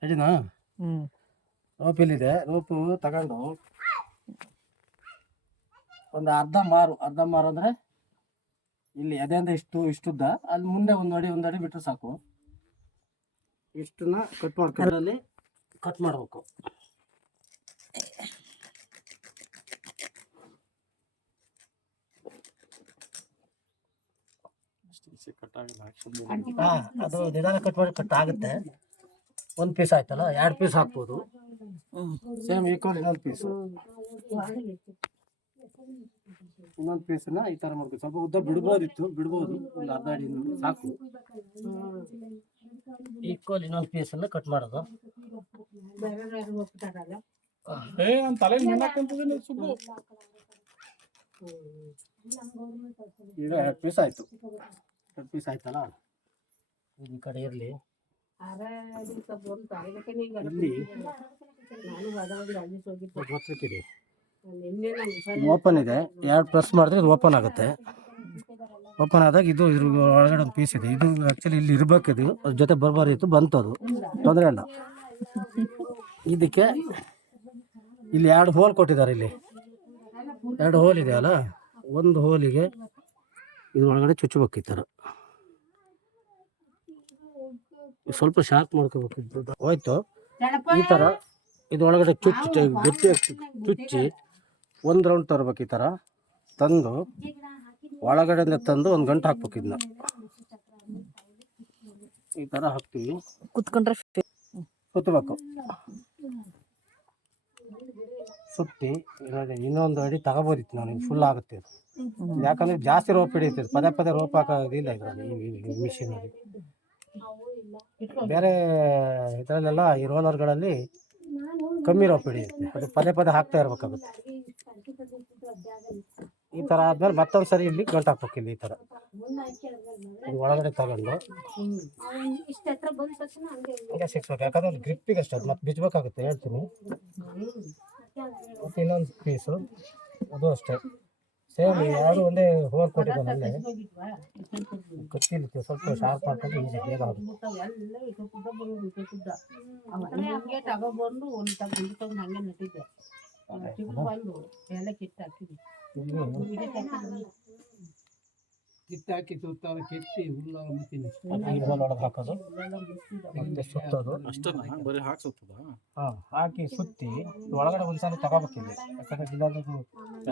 ಸರಿನಾ? ರೋಪ್ ಇಲ್ಲಿದೆ. ರೋಪು ತಗೊಂಡು ಒಂದು ಅರ್ಧ ಮಾರು ಅಂದರೆ ಇಲ್ಲಿ ಎದೆಯಿಂದ ಇಷ್ಟುದ್ದ, ಅಲ್ಲಿ ಮುಂದೆ ಒಂದು ಅಡಿ ಬಿಟ್ಟರೆ ಸಾಕು. ಇಷ್ಟನ್ನ ಕಟ್ ಮಾಡ್ಕೊಂಡು ಕಟ್ ಮಾಡಬೇಕು. ಅದು ನಿಧಾನ ಕಟ್ ಮಾಡಿ ಕಟ್ ಆಗುತ್ತೆ. ಒಂದು ಪೀಸ್ ಆಯ್ತಲ್ಲ, 2 ಪೀಸ್ ಹಾಕ್ಬೋದು. ಸೇಮ್ ಈಕ್ವಲ್ ಇನ್ನೊಂದು ಪೀಸನ್ನ ಈ ತರ ಮಾಡ್ಬೇಕು. ಸ್ವಲ್ಪ ಉದ್ದ ಬಿಡ್ಬೋದು, ಒಂದು ಅರ್ಧ ಅಡಿ ಸಾಕು. ಈಕ್ವಲ್ ಇನ್ನೊಂದು ಪೀಸನ್ನ ಕಟ್ ಮಾಡೋದು. ಈಗ 2 ಪೀಸ್ ಆಯ್ತು. 2 ಪೀಸ್ ಆಯ್ತಲ್ಲ, ಈ ಕಡೆ ಇರಲಿ. ಓಪನ್ ಇದೆ, 2 ಪ್ರೆಸ್ ಮಾಡಿದ್ರೆ ಇದು ಓಪನ್ ಆಗುತ್ತೆ. ಓಪನ್ ಆದಾಗ ಇದು ಇದ್ರ ಒಳಗಡೆ ಒಂದು ಪೀಸ್ ಇದೆ. ಇದು ಆ್ಯಕ್ಚುಲಿ ಇಲ್ಲಿ ಇರಬೇಕಿದು, ಅದ್ರ ಜೊತೆ ಬರಬಾರಿತ್ತು, ಬಂತು. ಅದು ತೊಂದರೆ ಇಲ್ಲ. ಇದಕ್ಕೆ ಇಲ್ಲಿ 2 ಹೋಲ್ ಕೊಟ್ಟಿದ್ದಾರೆ. ಇಲ್ಲಿ 2 ಹೋಲ್ ಇದೆ ಅಲ್ಲ, ಒಂದು ಹೋಲಿಗೆ ಇದು ಒಳಗಡೆ ಚುಚ್ಚಬೇಕು. ಈ ಥರ ಸ್ವಲ್ಪ ಶಾರ್ಪ್ ಮಾಡ್ಕೋಬೇಕಿದ್ದು ಹೋಯ್ತು. ಈ ಥರ ಇದು ಒಳಗಡೆ ಚುಚ್ಚಿ 1 ರೌಂಡ್ ತರಬೇಕು. ಈ ಥರ ತಂದು ಒಳಗಡೆಯಿಂದ ತಂದು 1 ಗಂಟೆ ಹಾಕ್ಬೇಕು. ಇದನ್ನ ಈ ಥರ ಹಾಕ್ತೀವಿ. ಕುತ್ಕೊಂಡ್ರೆ ಸುತ್ತಬೇಕು. ಸುತ್ತಿ ಇನ್ನೊಂದು ಅಡಿ ತಗೋಬೋದಿತ್ತು ನನಗೆ. ಫುಲ್ ಆಗುತ್ತೆ ಅದು, ಯಾಕಂದರೆ ಜಾಸ್ತಿ ರೋಪ್ ಹಿಡಿಯುತ್ತೆ. ಪದೇ ರೋಪ್ ಹಾಕೋದಿಲ್ಲ ಇದರಲ್ಲಿ, ಈ ಮಿಷಿನಲ್ಲಿ. ಬೇರೆ ಇದರಲ್ಲೆಲ್ಲ ಈ ರೋಲರ್ಗಳಲ್ಲಿ ಕಮ್ಮಿ ರೋಪ್ ಹಿಡಿಯುತ್ತೆ. ಅದು ಪದೇ ಹಾಕ್ತಾ ಇರಬೇಕಾಗುತ್ತೆ. ಈ ಥರ ಆದ್ಮೇಲೆ ಮತ್ತೊಂದು ಸರಿ ಇಲ್ಲಿ ಗಂಟು ಹಾಕ್ಬೇಕು. ಇಲ್ಲಿ ಈ ಥರ ಇದು ಒಳಗಡೆ ತಗೊಂಡು ಹೀಗೆ ಸಿಕ್ಸ್ಬೇಕು. ಯಾಕಂದ್ರೆ ಒಂದು ಗ್ರಿಪ್ಪಿಗೆ ಅಷ್ಟೇ, ಅದು ಮತ್ತೆ ಬಿಚ್ಚಬೇಕಾಗುತ್ತೆ, ಹೇಳ್ತೀನಿ. ಮತ್ತು ಇನ್ನೊಂದು ಪೀಸು ಅದು ಅಷ್ಟೇ ಸೇಮ್. ಯಾವುದು ಒಂದೇ ಹೋಲ್ ಕೊಟ್ಟಿದ್ದಾನೆ. ಕತ್ತಿಲಿತ್ತು, ಸ್ವಲ್ಪ ಶಾರ್ಪ್ ಮಾಡ್ಕೊಂಡು ಈಸಿ ಬೇಗ ಆಗುತ್ತೆ. ಕಿತ್ತಾಕಿ ಸುತ್ತಾರ ಕೆತ್ತಿ ಹುಲ್ಲ ಒಳಗೆ ಹಾಕೋದು, ಮತ್ತೆ ಸುತ್ತೋದು ಅಷ್ಟೇ. ಬರೀ ಹಾಕಿ ಸುತ್ತದ ಹಾಕಿ ಸುತ್ತಿ ಒಳಗಡೆ ಒಂದ್ಸಲ ತಗೋಬೇಕಿಲ್ಲ, ಯಾಕಂದ್ರೆ ಇಲ್ಲಾಂದ್ರೆ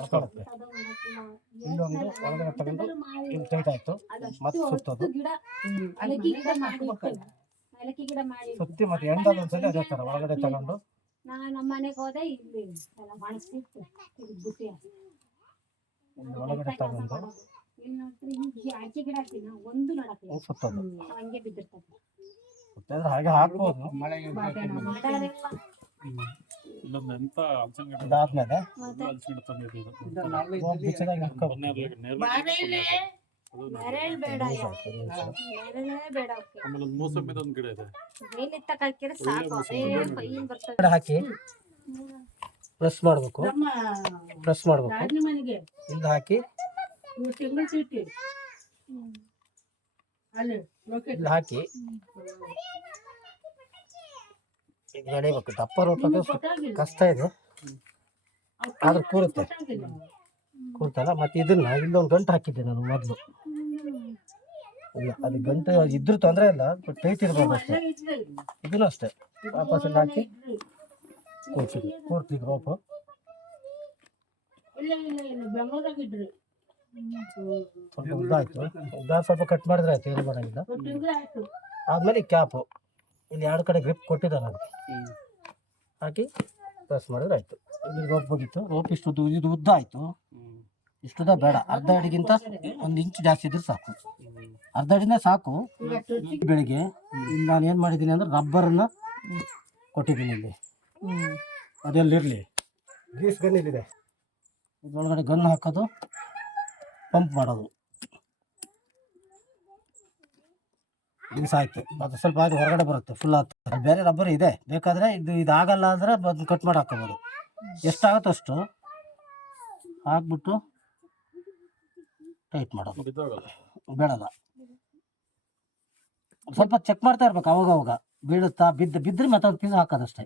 ಎಳ್ಕೊಳುತ್ತೆ. ಇಲ್ಲೊಂದು ಒಳಗಡೆ ತಗೊಂಡು ಇಲ್ಲಿ ಟೈಟ್ ಆಯ್ತು, ಮತ್ತೆ ಸುತ್ತೋದು, ಸುತ್ತಿ ಮತ್ತೆ ಎಂಡಲ್ಲಿ ಒಂದ್ಸಲ ಅದೇ ಥರ ಒಳಗಡೆ ತಗೊಂಡು ಒಳಗಡೆ ತಗೊಂಡು ಸುತ್ತೋದು. ಹಾಗೆ ಹಾಕ್ಬೋದು. ಇದಾದ್ಮೇಲೆ ಹಾಕಿ ಪ್ರೆಸ್ ಮಾಡ್ಬೇಕು. ಇಲ್ಲಿ ಹಾಕಿ ಹಾಕಿ ನಡಿಬೇಕು. ದಪ್ಪ ರೋಪಕ್ಕೆ ಕಷ್ಟ ಇದೆ, ಆದ್ರೆ ಕೂರ್ತಲ್ಲ. ಮತ್ತೆ ಇದನ್ನ ಇಲ್ಲೊಂದು ಗಂಟು ಹಾಕಿದ್ದೆ ನಾನು ಮೊದಲು. ಇಲ್ಲ, ಅದು ಗಂಟೆ ಇದ್ರೂ ತೊಂದರೆ ಇಲ್ಲ, ಬಟ್ ಟೈಟ್ ಇರಬಾರ್ದು ಅಷ್ಟೇ. ಇದನ್ನು ಅಷ್ಟೇ ವಾಪಸ್ ಹಾಕಿ ಕೂರ್ತೀವಿ ರೋಪು. ಸ್ವಲ್ಪ ಉದ್ದ ಆಯ್ತು, ಸ್ವಲ್ಪ ಕಟ್ ಮಾಡಿದ್ರೆ ಆಯ್ತು, ಏನು ಮಾಡೋಂಗಿಲ್ಲ. ಆದ್ಮೇಲೆ ಈ ಕ್ಯಾಪು ಇಲ್ಲಿ 2 ಕಡೆ ಗ್ರಿಪ್ ಕೊಟ್ಟಿದ್ದಾರೆ, ಅದಕ್ಕೆ ಹಾಕಿ ಪ್ರೆಸ್ ಮಾಡಿದ್ರೆ ಆಯ್ತು. ಇಲ್ಲಿ ರೋಪ್ ಹೋಗಿತ್ತು. ರೋಪ್ ಇದು ಉದ್ದ ಆಯ್ತು. ಇಷ್ಟುದ್ದ ಬೇಡ, ಅರ್ಧ ಅಡಿಗಿಂತ 1 ಇಂಚ್ ಜಾಸ್ತಿ ಇದ್ರೆ ಸಾಕು. ಅರ್ಧ ಅಡಿನೇ ಸಾಕು. ಬೆಳಿಗ್ಗೆ ಇಲ್ಲಿ ನಾನು ಏನು ಮಾಡಿದ್ದೀನಿ ಅಂದ್ರೆ ರಬ್ಬರನ್ನ ಕೊಟ್ಟಿದ್ದೀನಿ ಇಲ್ಲಿ. ಅದೆಲ್ಲಿರಲಿ, ಗ್ರೀಸ್ ಗನ್ ಇಲ್ಲಿದೆ. ಇದ್ರೊಳಗಡೆ ಗನ್ ಹಾಕೋದು, ಪಂಪ್ ಮಾಡೋದು. ಗ್ರೀಸ್ ಆಯ್ತು, ಅದು ಸ್ವಲ್ಪ ಆಗಿ ಹೊರಗಡೆ ಬರುತ್ತೆ, ಫುಲ್ ಆಗ್ತದೆ. ಬೇರೆ ರಬ್ಬರ್ ಇದೆ, ಬೇಕಾದರೆ ಇದಾಗಲ್ಲ ಅಂದರೆ ಅದನ್ನ ಕಟ್ ಮಾಡಿ ಹಾಕೋಬೋದು. ಎಷ್ಟಾಗುತ್ತೋ ಅಷ್ಟು ಹಾಕ್ಬಿಟ್ಟು ಟೈಟ್ ಮಾಡೋದು. ಬೇಡಲ್ಲ, ಸ್ವಲ್ಪ ಚೆಕ್ ಮಾಡ್ತಾ ಇರ್ಬೇಕು ಅವಾಗ. ಬೀಳುತ್ತಾ ಬಿದ್ದರೆ ಮತ್ತೆ ಒಂದು ಪೀಸ್ ಹಾಕೋದಷ್ಟೇ.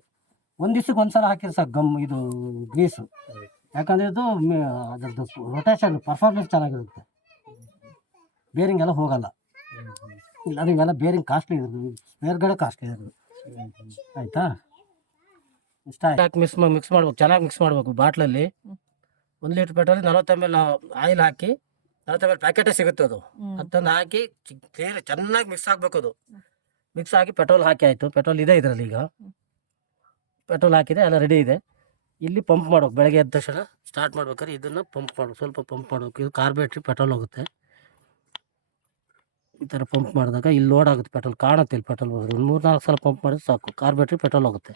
ಒಂದು ದಿವ್ಸಕ್ಕೆ ಒಂದ್ಸಲ ಹಾಕಿದ್ರೆ ಸಾಕು ಗಮ್ ಇದು ಗ್ರೀಸು. ಯಾಕಂದರೆ ಇದು ಅದರದ್ದು ರೊಟೇಷನ್ ಪರ್ಫಾರ್ಮೆನ್ಸ್ ಚೆನ್ನಾಗಿರುತ್ತೆ, ಬೇರಿಂಗ್ ಎಲ್ಲ ಹೋಗಲ್ಲ. ಇಲ್ಲ ಇವೆಲ್ಲ ಬೇರಿಂಗ್ ಕಾಸ್ಟ್ಲಿ ಇರೋದು, ಸ್ಪೇರ್ಗಳೇ ಕಾಸ್ಟ್ಲಿ ಇರೋದು. ಆಯಿತಾ, ಇಷ್ಟ ಹಾಕಿ ಮಿಕ್ಸ್ ಮಾಡ್ಬೇಕು, ಚೆನ್ನಾಗಿ ಮಿಕ್ಸ್ ಮಾಡಬೇಕು. ಬಾಟ್ಲಲ್ಲಿ 1 ಲೀಟ್ರ್ ಪೆಟ್ರೋಲ್ 40 ml ಆಯಿಲ್ ಹಾಕಿ, 40 ml ಪ್ಯಾಕೆಟೇ ಸಿಗುತ್ತೆ ಅದು, ಅದನ್ನು ಹಾಕಿ ಕ್ಲಿಯರ್ ಚೆನ್ನಾಗಿ ಮಿಕ್ಸ್ ಆಗಬೇಕು. ಅದು ಮಿಕ್ಸ್ ಆಗಿ ಪೆಟ್ರೋಲ್ ಹಾಕಿ ಆಯಿತು. ಪೆಟ್ರೋಲ್ ಇದೆ ಇದರಲ್ಲಿ, ಈಗ ಪೆಟ್ರೋಲ್ ಹಾಕಿದೆ, ಎಲ್ಲ ರೆಡಿ ಇದೆ. ಇಲ್ಲಿ ಪಂಪ್ ಮಾಡ್ಬೇಕು. ಬೆಳಗ್ಗೆ ಎದ್ದ ತಕ್ಷಣ ಸ್ಟಾರ್ಟ್ ಮಾಡ್ಬೇಕಾದ್ರೆ ಇದನ್ನು ಪಂಪ್ ಮಾಡ್ಬೇಕು, ಸ್ವಲ್ಪ ಪಂಪ್ ಮಾಡ್ಬೇಕು. ಇದು ಕಾರ್ಬೇಟ್ರಿ ಪೆಟ್ರೋಲ್ ಹೋಗುತ್ತೆ. ಈ ಥರ ಪಂಪ್ ಮಾಡಿದಾಗ ಇಲ್ಲಿ ಲೋಡ್ ಆಗುತ್ತೆ ಪೆಟ್ರೋಲ್, ಕಾಣುತ್ತೆ ಇಲ್ಲಿ ಪೆಟ್ರೋಲ್ ಹೋಗೋದು. 3-4 ಸಲ ಪಂಪ್ ಮಾಡಿದ್ರೆ ಸಾಕು, ಕಾರ್ಬೇಟ್ರಿ ಪೆಟ್ರೋಲ್ ಹೋಗುತ್ತೆ.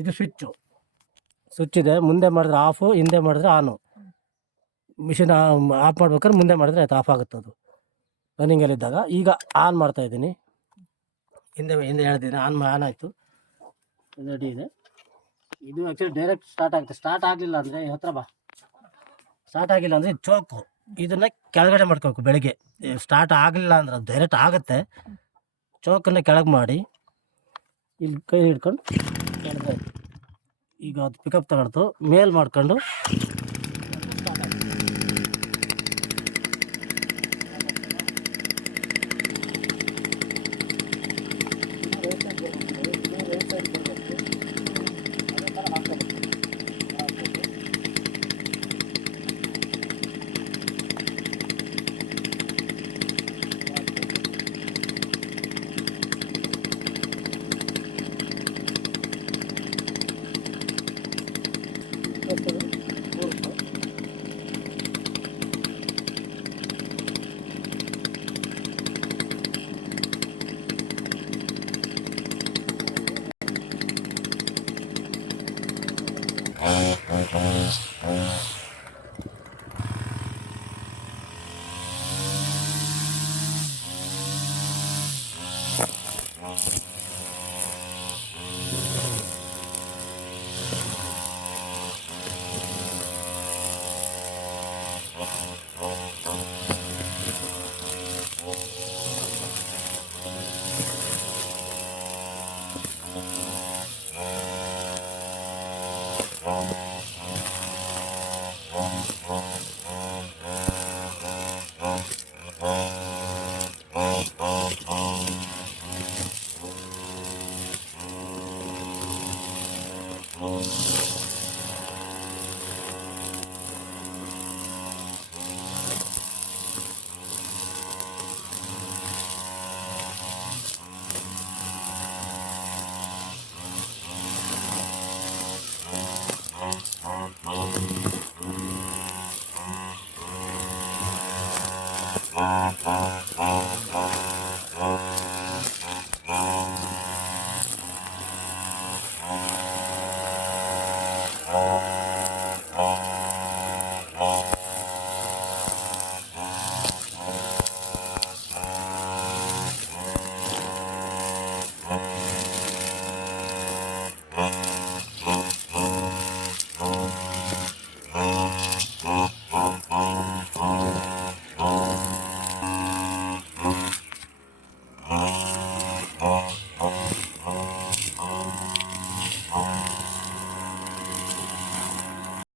ಇದು ಸ್ವಿಚ್ ಇದೆ, ಮುಂದೆ ಮಾಡಿದ್ರೆ ಆಫು, ಹಿಂದೆ ಮಾಡಿದ್ರೆ ಆನು. ಮಿಷಿನ್ ಆಫ್ ಮಾಡ್ಬೇಕಾದ್ರೆ ಮುಂದೆ ಮಾಡಿದ್ರೆ ಆಯ್ತು, ಆಫ್ ಆಗುತ್ತೆ ಅದು ರನ್ನಿಂಗಲ್ಲಿದ್ದಾಗ. ಈಗ ಆನ್ ಮಾಡ್ತಾ ಇದ್ದೀನಿ, ಹಿಂದೆ ಹೇಳಿದ್ದೀನಿ, ಆನ್ ಆಯಿತು, ರೆಡಿ ಇದೆ. ಇದು ಆ್ಯಕ್ಚುಲಿ ಡೈರೆಕ್ಟ್ ಸ್ಟಾರ್ಟ್ ಆಗುತ್ತೆ. ಸ್ಟಾರ್ಟ್ ಆಗಲಿಲ್ಲ ಅಂದರೆ ಹತ್ರ ಬಾ, ಸ್ಟಾರ್ಟ್ ಆಗಿಲ್ಲ ಅಂದರೆ ಚೋಕು, ಇದನ್ನು ಕೆಳಗಡೆ ಮಾಡ್ಕೋಬೇಕು. ಬೆಳಗ್ಗೆ ಸ್ಟಾರ್ಟ್ ಆಗಲಿಲ್ಲ ಅಂದ್ರೆ ಅದು ಡೈರೆಕ್ಟ್ ಆಗುತ್ತೆ. ಚೋಕನ್ನು ಕೆಳಗೆ ಮಾಡಿ ಇಲ್ಲಿ ಕೈ ಹಿಡ್ಕೊಂಡು ಕೆಳಗೆ, ಈಗ ಅದು ಪಿಕಪ್ ತಗೊಳ್ತು ಮೇಲ್ ಮಾಡ್ಕೊಂಡು